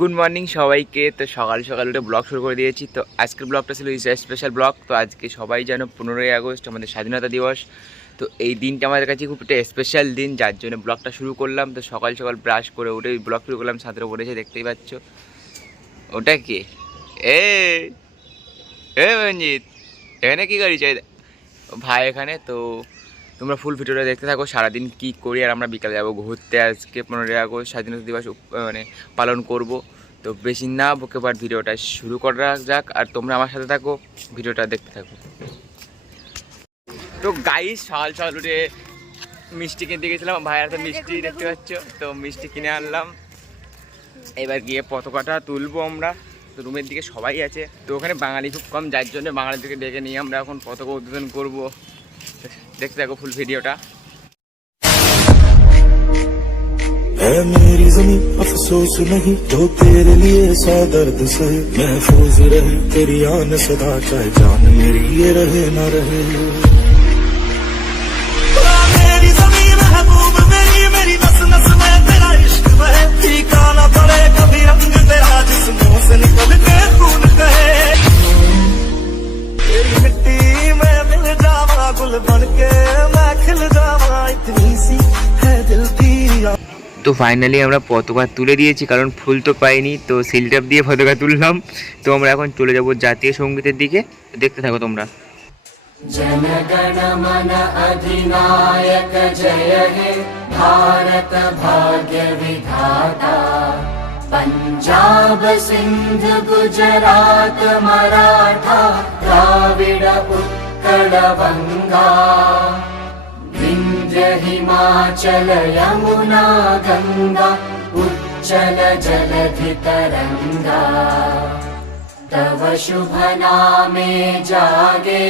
Good morning সবাইকে। তো সকাল সকাল উঠে ব্লগ শুরু করে দিয়েছি। তো আজকের ব্লগটা ছিল স্পেশাল ব্লগ। তো আজকে সবাই জানো 15ই আগস্ট আমাদের স্বাধীনতা দিবস। তো এই দিনটা আমাদের কাছে খুব একটা স্পেশাল দিন, যার জন্য ব্লগটা শুরু করলাম। তো সকাল সকাল ব্রাশ করে উঠে ব্লগ শুরু করলাম। ছাত্র পড়েছে, দেখতেই পাচ্ছ। ওটা কি এ এ মঞ্জিত, এখানে কী করি চাই ভাই এখানে। তো তোমরা ফুল ভিডিওটা দেখতে থাকো সারাদিন কী করি। আর আমরা বিকালে যাবো ঘুরতে। আজকে 15ই আগস্ট স্বাধীনতা দিবস মানে পালন করব। তো বেশি না বকে বাট ভিডিওটা শুরু করা যাক, আর তোমরা আমার সাথে থাকো, ভিডিওটা দেখতে থাকো। তো গাইস সকাল সকাল উঠে মিষ্টি কিনতে গেছিলাম, ভাইয়ের তো মিষ্টি দেখতে পাচ্ছ। তো মিষ্টি কিনে আনলাম, এবার গিয়ে পতাকাটা তুলবো আমরা। তো রুমের দিকে সবাই আছে, তো ওখানে বাঙালি খুব কম, যার জন্য বাঙালিদেরকে ডেকে নিয়ে আমরা এখন পতাকা উদ্বোধন করবো। দেখতে থাকো ফুল ভিডিওটা। है मेरी ज़मीं अफसोस नहीं जो तेरे लिए सौ दर्द सहे, महफूज रहे तेरी आन सदा, चाहे जान मेरी ये रहे ना रहे। मेरी ज़मीं महबूब मेरी मेरी नस नस में तेरा इश्क बहे, फीका ना पड़े कभी रंग तेरा जिस्मों से निकल के खून कहे। तेरी मिट्टी में मिल जावा गुल बन के मैं खिल जावा, इतनी सी है दिल की। তো ফাইনালি আমরা পতাকা তুলে দিয়েছি, কারণ ফুল তো পাইনি। তো সিলটাপ দিয়ে পতাকা তুললাম। তো আমরা এখন চলে যাব জাতীয় সঙ্গীতের দিকে, দেখতে থাকো তোমরা। जनगण मन अधिनायक जय हे भारत भाग्य विधाता, पंजाब सिंध गुजरात मराठा द्राविड उत्कल बंगा, विंध्य हिमाचल यमुना गंगा उच्चल जलधि तरंगा, तव शुभ नामे जागे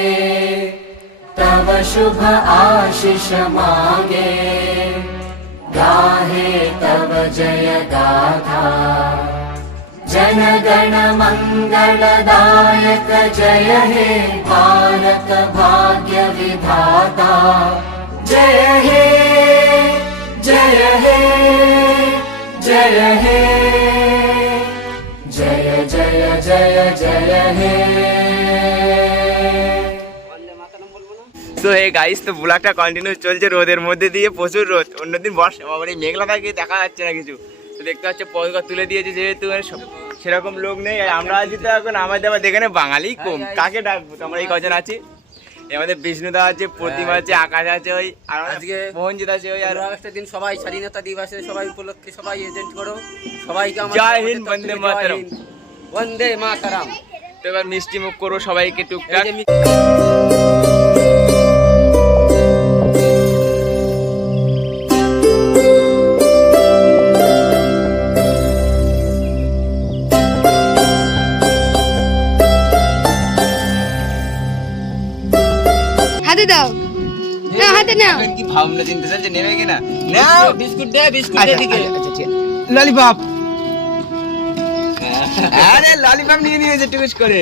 तव शुभ आशीष मांगे, गाहे तव जय गाथा। जनगण मंगलदायक जय हे भारत भाग्य विधाता, जय हे जय हे जय हे जय जय जय जय हे। তো এই গাইস, তো ব্লগটা কন্টিনিউ চলছে রোদের মধ্যে দিয়ে, প্রচুর রোদ। অন্যদিন বর্ষা আবার এই মেঘলা থাকে, দেখা যাচ্ছে না কিছু। তো দেখতে পাচ্ছ পতাকা তুলে দিয়েছে, যেহেতু সেরকম লোক নেই। আর আমরা আছি তো এখন আমাদের আবার দেখে বাঙালি কম, কাকে ডাকবো? তো আমরা এই কজন আছি, আমাদের বিষ্ণুদা আছে, প্রতিমা আছে, আকাশ আছে, ওই আর আজকে মোহনজিৎ আছে। ওই আর আগস্টের দিন সবাই স্বাধীনতা দিবসে সবাই উপলক্ষে সবাই এজেন্ট করো, সবাইকে আমার জয় হিন্দ, বন্দে মাতরম। বন্দে মাতরম। তো এবার মিষ্টি মুখ করো সবাইকে টুকটাক। হাতে দাও না, হাতে নাও। এখন কি ভাবনা চিন্তা চলছে, নেবে কিনা? নাও বিস্কুট দে, বিস্কুট এদিকে। ললিপপ, আরে ললিপপ নিয়ে নিয়েছে টুকুস করে।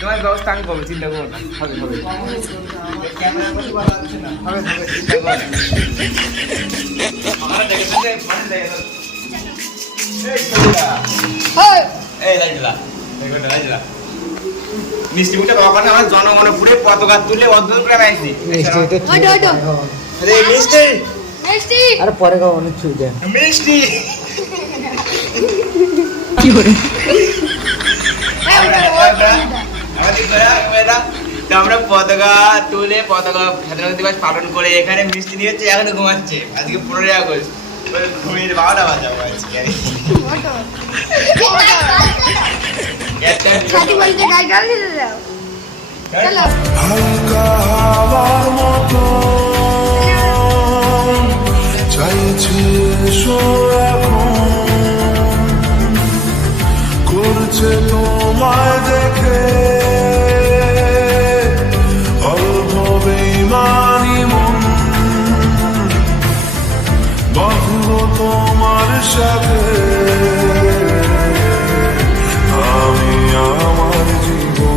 তোমার ব্যবস্থা আমি করবো, চিন্তা করো না, হবে হবে। ক্যামেরা করতে ভালো লাগছে না, হবে হবে, চিন্তা করো না। আমার দেখে দেখে মানে দেখে দাও। এই ছোটটা, এই লাইটলা, দেখো না লাইটলা। মিষ্টি মুখটা বাবা না, আমার জনগণপুরে পতাকা তুলে অদ্ভুত করে আইছি। আরে মিষ্টি, মিষ্টি আরে পরে খাও, অনেক ছুটে মিষ্টি। আমরা পতাকা তুলে পতাকা স্বাধীনতা দিবস পালন করে এখানে মিষ্টি নিয়েছে, এখন ঘুমাচ্ছে। আজকে 15ই আগস্ট, ঘুমিয়ে 12টা বাজাবো আজকে। সাথী বলতে গাই গাল দিতে দাও চলো হালকা হাওয়ার মতো চাইছে এসো এখন, করছে তোমায় দেখে অল্প বেইমানি মন, বাঁধবো তোমার সাথে আমি আমার জীবন।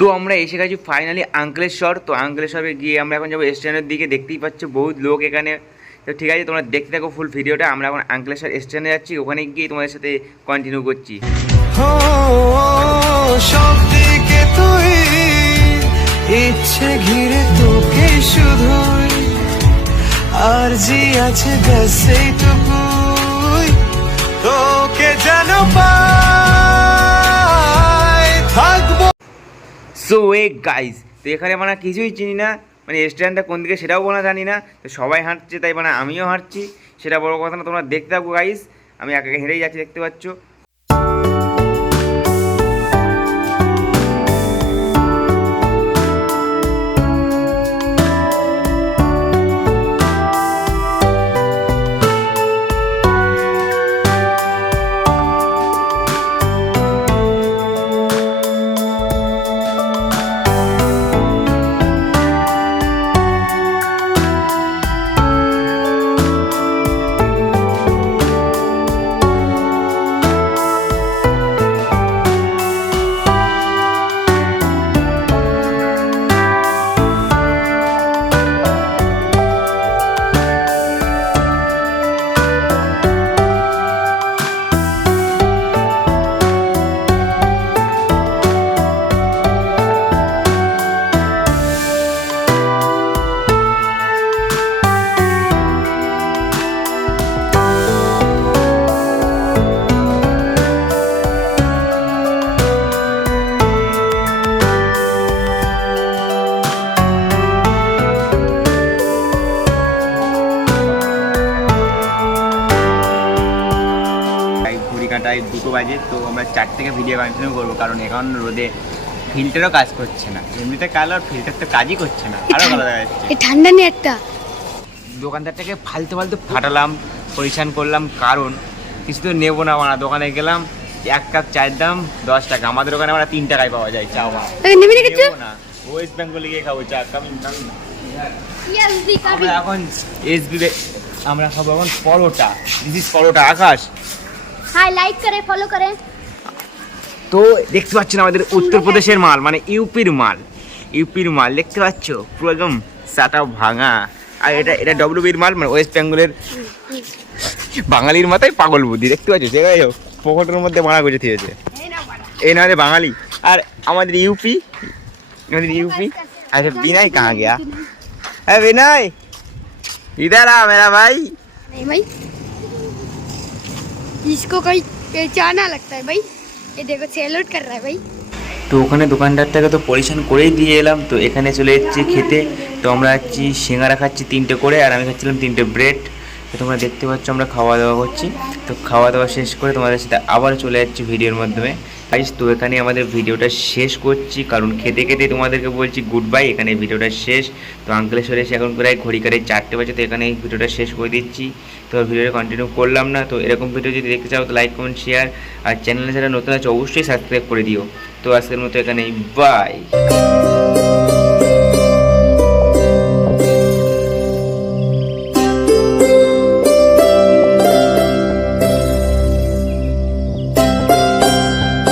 তো আমরা এসে গেছি ফাইনালি আঙ্কলেশ্বর। তো আঙ্কলেশ্বরে গিয়ে আমরা এখন যাবো স্টেশনের দিকে। দেখতেই পাচ্ছ বহুত লোক এখানে। তো ঠিক আছে, তোমরা দেখতে থাকো ফুল ভিডিওটা। আমরা এখন আঙ্কলেশ্বর স্টেশনে যাচ্ছি, ওখানে গিয়ে তোমাদের সাথে কন্টিনিউ করছি। সব দিকে তুই, ইচ্ছে ঘিরে তোকে শুধুই, আর জি আছে ব্যাস এইটুকুই, তোকে যেন পাই থাকবো। সো এ গাইজ, তো এখানে মানে কিছুই চিনি না, মানে স্ট্যান্ডটা কোন দিকে সেটাও বলা জানি না। তো সবাই হাঁটছে, তাই মানে আমিও হাঁটছি, সেটা বড় কথা না। তোমরা দেখতে থাকো গাইজ, আমি একা হেঁটেই যাচ্ছি, দেখতে পাচ্ছ। প্রায় 2টো বাজে। তো আমরা 4 থেকে ভিডিও কন্টিনিউ করবো, কারণ এখন রোদে ফিল্টারও কাজ করছে না। এমনিতে কালার ফিল্টার তো কাজই করছে না, আরও ভালো দেখা যাচ্ছে। এই ঠান্ডা নিয়ে একটা দোকানদারটাকে ফালতু ফালতু ফাটালাম, পরিশান করলাম, কারণ কিছু তো নেবো না। আমরা দোকানে গেলাম, 1 কাপ চায়ের দাম 10 টাকা। আমাদের ওখানে আমরা 3 টাকায় পাওয়া যায় চা। নেবে না কিছু না, ওয়েস্ট বেঙ্গলে গিয়ে খাবো চা। কামিং আমরা এখন এসবি, আমরা খাবো এখন paratha. This is paratha. Akash hi, like করে ফলো করে। তো দেখতে পাচ্ছেন আমাদের উত্তরপ্রদেশের মাল, মানে ইউপির মাল দেখতে পাচ্ছ, পুরো একদম সাটা ভাঙা। আর এটা ডব্লিউবির মাল, মানে ওয়েস্ট বেঙ্গলের। বাঙালির মাথায় পাগল বুদ্ধি, দেখতে পাচ্ছ, সে পকেটের মধ্যে মারা গুজে দিয়েছে। এই না বাঙালি। আর আমাদের ইউপি। আচ্ছা, বিনয় কাহা গয়া? হ্যাঁ বিনয়, ইধার আ মেরা ভাই। नहीं भाई, इसको कोई पहचाना लगता है भाई। ये देखो सैल्यूट कर रहा है भाई। তো ওখানে দোকানদারটাকে তো পরিশান করেই দিয়ে এলাম। তো এখানে চলে এসেছি খেতে। তো আমরা যাচ্ছি সিঙ্গারা খাচ্ছি 3টে করে, আর আমি খাচ্ছিলাম 3টে ব্রেড। তো তোমরা দেখতে পাচ্ছ আমরা খাওয়া দাওয়া করছি। তো খাওয়া দাওয়া শেষ করে তোমাদের সাথে আবার চলে যাচ্ছি ভিডিওর মাধ্যমে। গাইস, তো এখানে আমাদের ভিডিওটা শেষ করছি, কারণ খেতে খেতে তোমাদেরকে বলছি গুড বাই। এখানে ভিডিওটা শেষ। তো আঙ্কেলেশ্বরে এসে এখন প্রায় ঘড়ি কাটে 4টে বাজে। তো এখানে এই ভিডিওটা শেষ করে দিচ্ছি। তো ভিডিওটা কন্টিনিউ করলাম না। তো এরকম ভিডিও যদি দেখতে চাও তো লাইক কমেন্ট শেয়ার, আর চ্যানেলে যারা নতুন আছে অবশ্যই সাবস্ক্রাইব করে দিও। তো আজকের মতো এখানেই বাই।